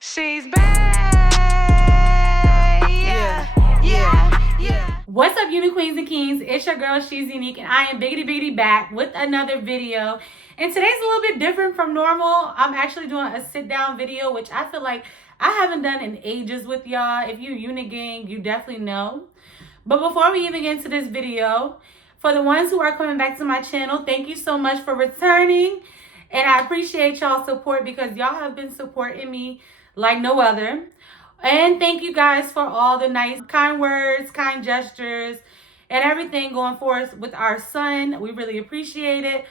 She's back. Yeah. What's up, uni queens and kings? It's your girl, She's Unique, and I am biggity back with another video. And today's a little bit different from normal. I'm actually doing a sit down video, which I feel like I haven't done in ages with y'all. If you uni gang, you definitely know. But before we even get into this video, for the ones who are coming back to my channel, thank you so much for returning. And I appreciate y'all's support because y'all have been supporting me like no other. And thank you guys for all the nice, kind words, kind gestures, and everything going forth with our son. We really appreciate it.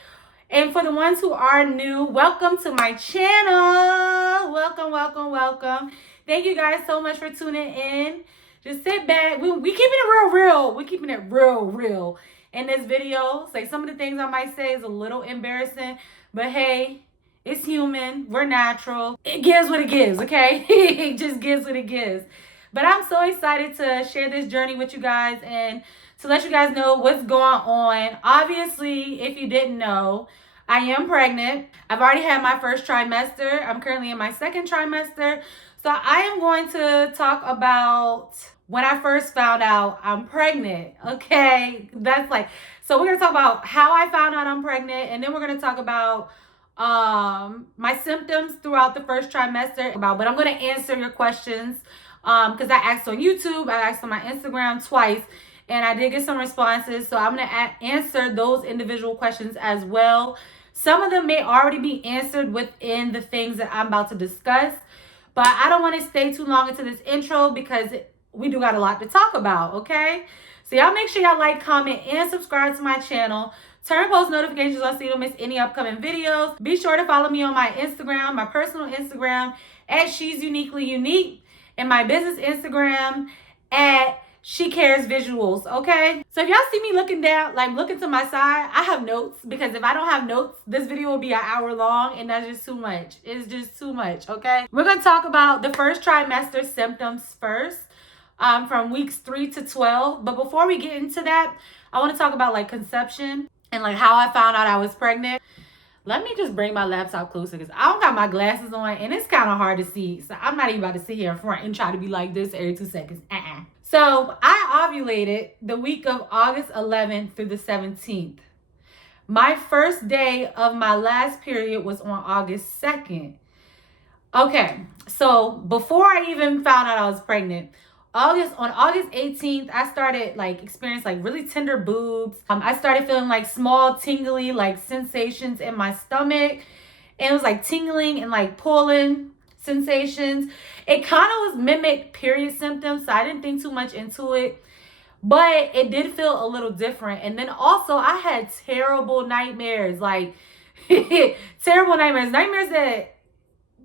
And for the ones who are new, welcome to my channel. Welcome. Thank you guys so much for tuning in. Just sit back. We keeping it real. We keeping it real in this video. Like, some of the things I might say is a little embarrassing, but hey, it's human. We're natural. It gives what it gives, okay? It just gives what it gives. But I'm so excited to share this journey with you guys and to let you guys know what's going on. Obviously, if you didn't know, I am pregnant. I've already had my first trimester. I'm currently in my second trimester. So I am going to talk about when I first found out I'm pregnant, okay? So we're going to talk about how I found out I'm pregnant, and then we're going to talk about my symptoms throughout the first trimester, but I'm going to answer your questions because I asked on YouTube, I asked on my Instagram twice, and I did get some responses. So I'm going to answer those individual questions as well. Some of them may already be answered within the things that I'm about to discuss, but I don't want to stay too long into this intro because we do got a lot to talk about, okay? So y'all make sure y'all like, comment, and subscribe to my channel. Turn post notifications on so you don't miss any upcoming videos. Be sure to follow me on my Instagram, my personal Instagram at She's Uniquely Unique, and my business Instagram at She Cares Visuals, okay? So if y'all see me looking down, like looking to my side, I have notes, because if I don't have notes, this video will be an hour long, and that's just too much. It's just too much, okay? We're gonna talk about the first trimester symptoms first, from weeks 3 to 12. But before we get into that, I want to talk about like conception and like how I found out I was pregnant. Let me just bring my laptop closer because I don't got my glasses on and it's kind of hard to see. So I'm not even about to sit here in front and try to be like this every 2 seconds. So I ovulated the week of August 11th through the 17th. My first day of my last period was on August 2nd. Okay, so before I even found out I was pregnant, on August 18th, I started experiencing really tender boobs. I started feeling like small tingly sensations in my stomach. And it was like tingling and pulling sensations. It kind of was mimicked period symptoms, so I didn't think too much into it. But it did feel a little different. And then also I had terrible nightmares, terrible nightmares that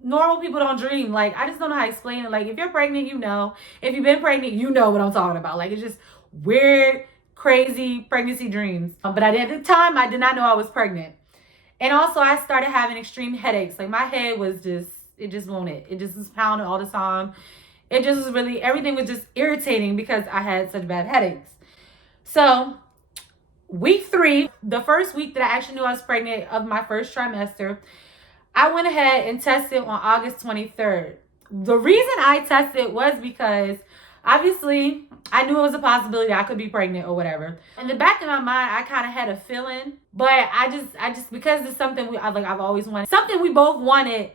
normal people don't dream. I just don't know how to explain it. If you're pregnant, you know. If you've been pregnant, you know what I'm talking about. It's just weird, crazy pregnancy dreams. But at the time, I did not know I was pregnant. And also, I started having extreme headaches. My head was it just was pounding all the time. It just was really, everything was just irritating because I had such bad headaches. So week 3, the first week that I actually knew I was pregnant of my first trimester, I went ahead and tested on August 23rd. The reason I tested was because obviously I knew it was a possibility I could be pregnant or whatever. In the back of my mind, I kind of had a feeling, but I just because it's something I've always wanted, something we both wanted,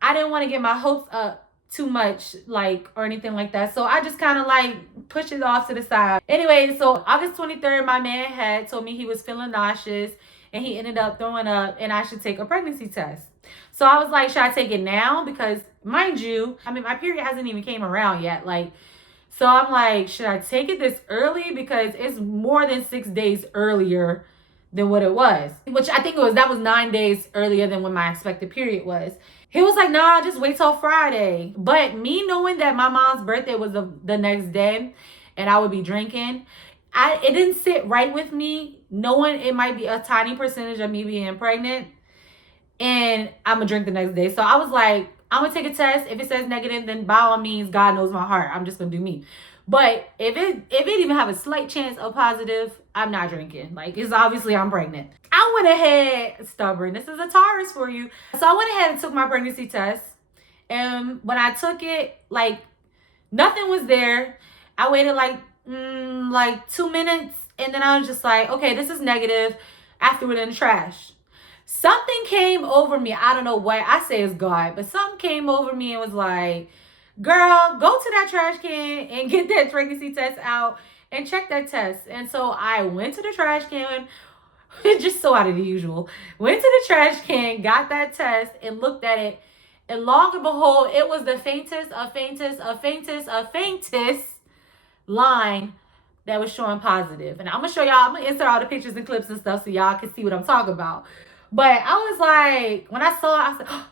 I didn't want to get my hopes up too much or anything like that. So I just kind of pushed it off to the side. Anyway, so August 23rd, my man had told me he was feeling nauseous and he ended up throwing up and I should take a pregnancy test. So I was like, should I take it now? Because mind you, my period hasn't even came around yet. So I'm like, should I take it this early? Because it's more than 6 days earlier than what it was. Which I think that was 9 days earlier than when my expected period was. He was like, nah, just wait till Friday. But me knowing that my mom's birthday was the next day and I would be drinking, it didn't sit right with me knowing it might be a tiny percentage of me being pregnant. And I'm going to drink the next day. So I was like, I'm going to take a test. If it says negative, then by all means, God knows my heart. I'm just going to do me. But if it even have a slight chance of positive, I'm not drinking. It's obviously I'm pregnant. I went ahead, stubborn. This is a Taurus for you. So I went ahead and took my pregnancy test. And when I took it, like nothing was there. I waited like 2 minutes, and then I was just like, okay, this is negative. I threw it in the trash. Something came over me. I don't know what. I say it's God, but something came over me and was like, girl, go to that trash can and get that pregnancy test out and check that test. And so I went to the trash can, just so out of the usual. Went to the trash can, got that test, and looked at it. And long and behold, it was the faintest line that was showing positive. And I'm gonna show y'all, I'm gonna insert all the pictures and clips and stuff so y'all can see what I'm talking about. But I was like, when I saw it, I said, oh.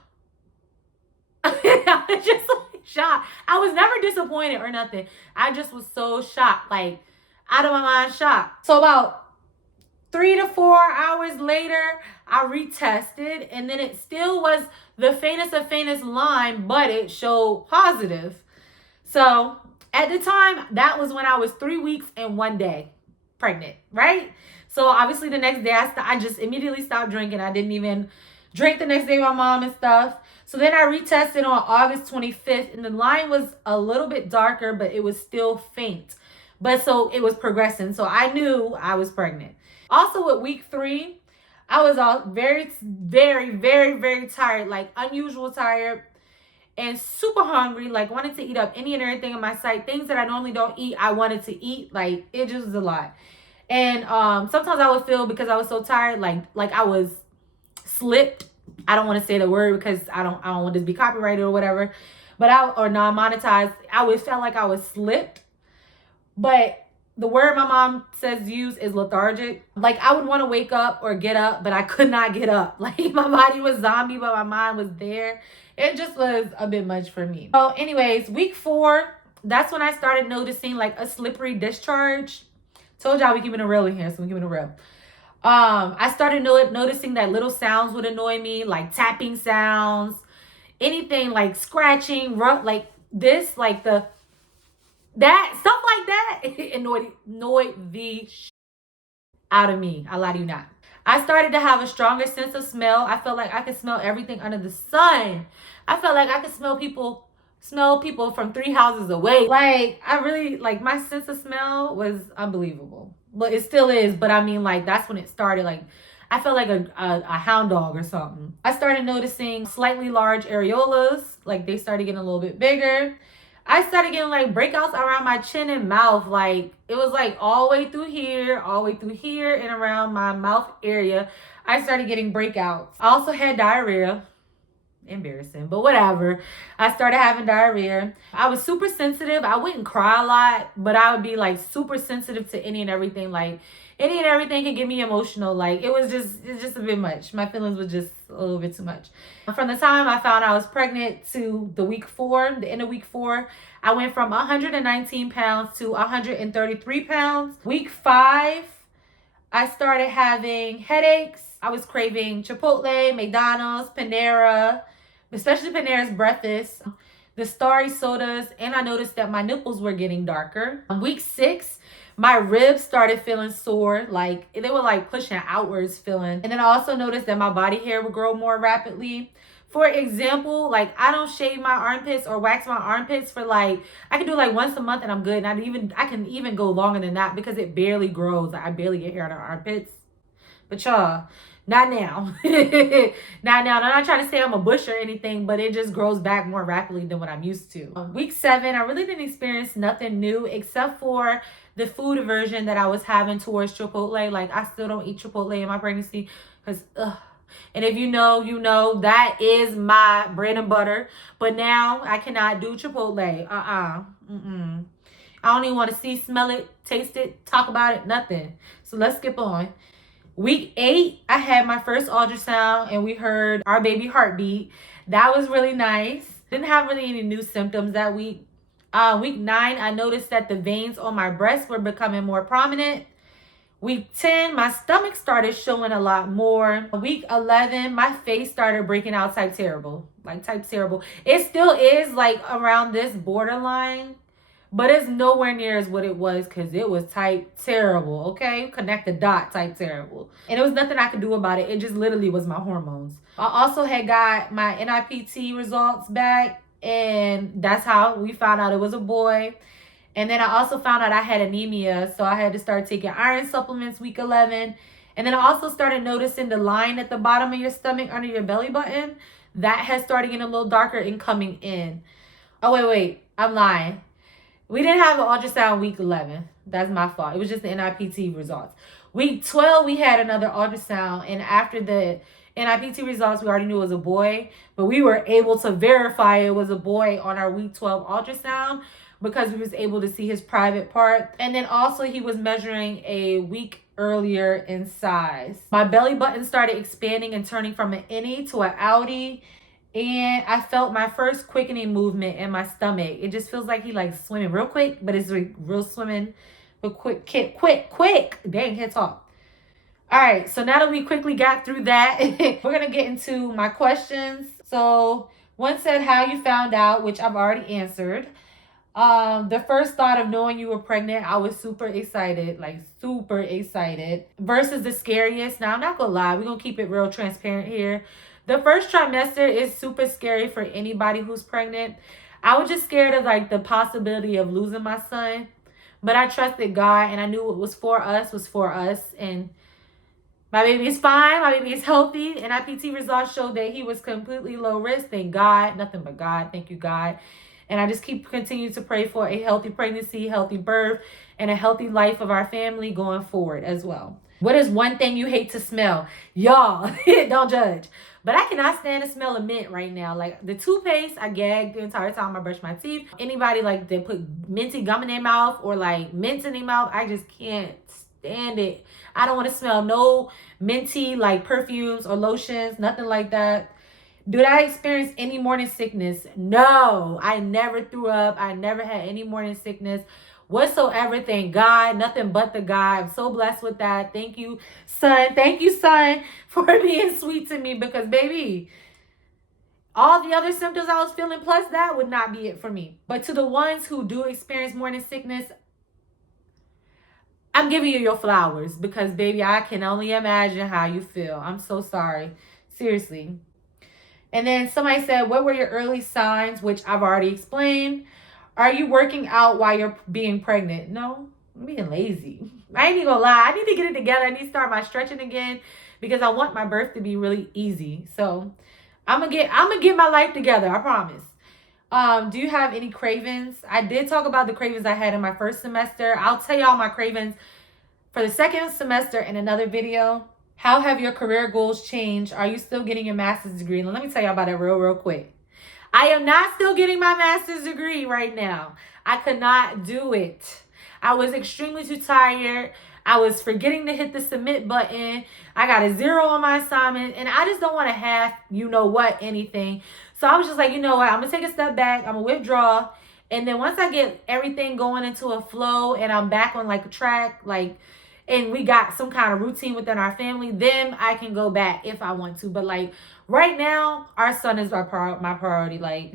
I was just like shocked. I was never disappointed or nothing. I just was so shocked, like out of my mind shocked. So about 3 to 4 hours later, I retested, and then it still was the faintest line, but it showed positive. So at the time, that was when I was 3 weeks and 1 day pregnant, right? So obviously the next day, I just immediately stopped drinking. I didn't even drink the next day with my mom and stuff. So then I retested on August 25th, and the line was a little bit darker, but it was still faint. But so it was progressing. So I knew I was pregnant. Also with week 3, I was all very tired, like unusual tired and super hungry, like wanted to eat up any and everything in my sight. Things that I normally don't eat, I wanted to eat. Like it just was a lot. And sometimes I would feel, because I was so tired, like I was slipped. I don't want to say the word because I don't want this to be copyrighted or whatever, but or non-monetized. I always felt like I was slipped. But the word my mom says use is lethargic. Like I would want to wake up or get up, but I could not get up. Like my body was zombie, but my mind was there. It just was a bit much for me. So anyways, week 4, that's when I started noticing like a slippery discharge. Told y'all we keeping it real in here, so we keeping it real. I started noticing that little sounds would annoy me, like tapping sounds, anything like scratching, like this, like that, stuff like that. It annoyed the out of me. I lie to you not. I started to have a stronger sense of smell. I felt like I could smell everything under the sun. I felt like I could smell people from 3 houses away. Like I really, like my sense of smell was unbelievable. But it still is. But I mean, like that's when it started. Like I felt like a hound dog or something. I started noticing slightly large areolas. Like they started getting a little bit bigger. I started getting like breakouts around my chin and mouth. Like it was like all the way through here, and around my mouth area. I started getting breakouts. I also had diarrhea. Embarrassing, but whatever. I started having diarrhea. I was super sensitive. I wouldn't cry a lot, but I would be like super sensitive to any and everything. Like any and everything could get me emotional. Like it's just a bit much. My feelings were just a little bit too much. From the time I found I was pregnant to the end of week 4, I went from 119 pounds to 133 pounds. Week 5, I started having headaches. I was craving Chipotle, McDonald's, Panera, especially Panera's breakfast, the starry sodas, and I noticed that my nipples were getting darker. On week 6, my ribs started feeling sore, like they were like pushing outwards feeling. And then I also noticed that my body hair would grow more rapidly. For example, like I don't shave my armpits or wax my armpits for like, I can do like once a month and I'm good. And I can even go longer than that because it barely grows. Like, I barely get hair on the armpits. But y'all, not now. Not now. I'm not trying to say I'm a bush or anything, but it just grows back more rapidly than what I'm used to. Week 7, I really didn't experience nothing new except for the food aversion that I was having towards Chipotle. Like I still don't eat Chipotle in my pregnancy because and if you know, you know that is my bread and butter. But now I cannot do Chipotle. I don't even want to see, smell it, taste it, talk about it, nothing. So let's skip on. Week 8, I had my first ultrasound and we heard our baby heartbeat. That was really nice. Didn't have really any new symptoms that week. Week 9, I noticed that the veins on my breast were becoming more prominent. Week 10, my stomach started showing a lot more. Week 11, my face started breaking out type terrible. Like type terrible. It still is like around this borderline, but it's nowhere near as what it was because it was type terrible, okay? Connect the dot type terrible. And there was nothing I could do about it. It just literally was my hormones. I also had got my NIPT results back. And that's how we found out it was a boy. And then I also found out I had anemia, so I had to start taking iron supplements week 11. And then I also started noticing the line at the bottom of your stomach under your belly button. That has started getting a little darker and coming in. Oh, wait, I'm lying. We didn't have an ultrasound week 11. That's my fault. It was just the NIPT results. Week 12, we had another ultrasound. And after the NIPT results, we already knew it was a boy. But we were able to verify it was a boy on our week 12 ultrasound because we was able to see his private part. And then also he was measuring a week earlier in size. My belly button started expanding and turning from an innie to an outie. And I felt my first quickening movement in my stomach. It just feels like he like swimming real quick, but it's like real swimming, but quick. Dang, can't talk. All right, so now that we quickly got through that, we're gonna get into my questions. So one said how you found out, which I've already answered. The first thought of knowing you were pregnant, I was super excited, like super excited. Versus the scariest. Now, I'm not gonna lie, we're gonna keep it real transparent here. The first trimester is super scary for anybody who's pregnant. I was just scared of like the possibility of losing my son, but I trusted God and I knew what was for us. And my baby is fine. My baby is healthy. And NIPT results showed that he was completely low risk. Thank God. Nothing but God. Thank you, God. And I just continue to pray for a healthy pregnancy, healthy birth, and a healthy life of our family going forward as well. What is one thing you hate to smell? Y'all, don't judge. But I cannot stand the smell of mint right now. Like the toothpaste, I gag the entire time I brush my teeth. Anybody like they put minty gum in their mouth or like mint in their mouth, I just can't stand it. I don't want to smell no minty like perfumes or lotions, nothing like that. Did I experience any morning sickness? No, I never threw up. I never had any morning sickness whatsoever. Thank God. Nothing but the God. I'm so blessed with that. Thank you, son. Thank you, son, for being sweet to me because, baby, all the other symptoms I was feeling plus that would not be it for me. But to the ones who do experience morning sickness, I'm giving you your flowers because, baby, I can only imagine how you feel. I'm so sorry. Seriously. And then somebody said, what were your early signs? Which I've already explained. Are you working out while you're being pregnant? No, I'm being lazy. I ain't even gonna lie. I need to get it together. I need to start my stretching again because I want my birth to be really easy. So I'm gonna get my life together. I promise. Do you have any cravings? I did talk about the cravings I had in my first semester. I'll tell y'all my cravings for the second semester in another video. How have your career goals changed? Are you still getting your master's degree? Let me tell y'all about it real quick. I am not still getting my master's degree right now. I could not do it. I was extremely too tired. I was forgetting to hit the submit button. I got a 0 on my assignment. And I just don't want to have, anything. So I was just like, you know what? I'm going to take a step back. I'm going to withdraw. And then once I get everything going into a flow and I'm back on like a track, and we got some kind of routine within our family, then I can go back if I want to. But like right now, our son is my priority. Like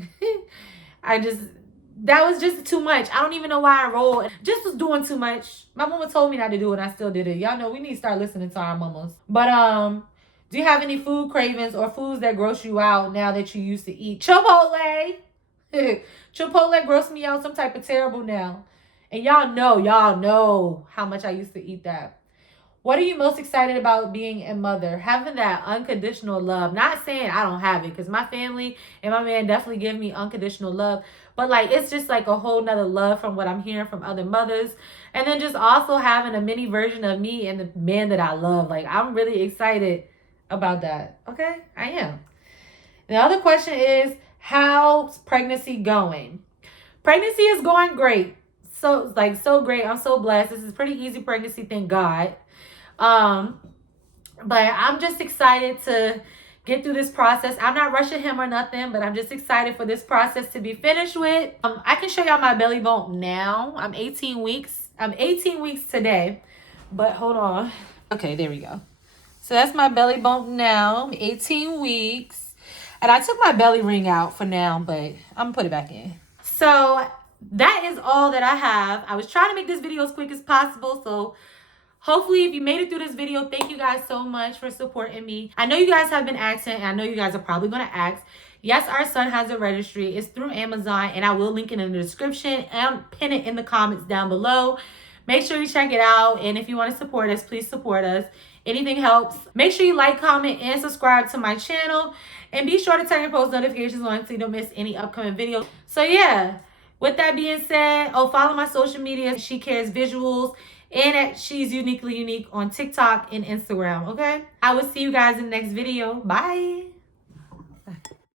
that was just too much. I don't even know why I rolled. Just was doing too much. My mama told me not to do it and I still did it. Y'all know we need to start listening to our mamas. But do you have any food cravings or foods that gross you out now that you used to eat? Chipotle. Chipotle grossed me out some type of terrible now. And y'all know how much I used to eat that. What are you most excited about being a mother? Having that unconditional love. Not saying I don't have it, because my family and my man definitely give me unconditional love. But like it's just like a whole nother love from what I'm hearing from other mothers. And then just also having a mini version of me and the man that I love. Like I'm really excited about that. Okay, I am. The other question is, how's pregnancy going? Pregnancy is going great. So great. I'm so blessed. This is pretty easy pregnancy, thank God. But I'm just excited to get through this process. I'm not rushing him or nothing, but I'm just excited for this process to be finished with. I can show y'all my belly bump now. I'm 18 weeks. I'm 18 weeks today, but hold on. Okay, there we go. So that's my belly bump now. I'm 18 weeks. And I took my belly ring out for now, but I'm gonna put it back in. So that is all that I have. I was trying to make this video as quick as possible. So hopefully if you made it through this video, thank you guys so much for supporting me. I know you guys have been asking, and I know you guys are probably going to ask, Yes, our son has a registry. It's through Amazon, and I will link it in the description and pin it in the comments down below. Make sure you check it out, and if you want to support us, please support us. Anything helps. Make sure you like, comment, and subscribe to my channel, and be sure to turn your post notifications on so you don't miss any upcoming videos. So yeah, with that being said, follow my social media, She Cares Visuals, and at She's Uniquely Unique on TikTok and Instagram, okay? I will see you guys in the next video. Bye.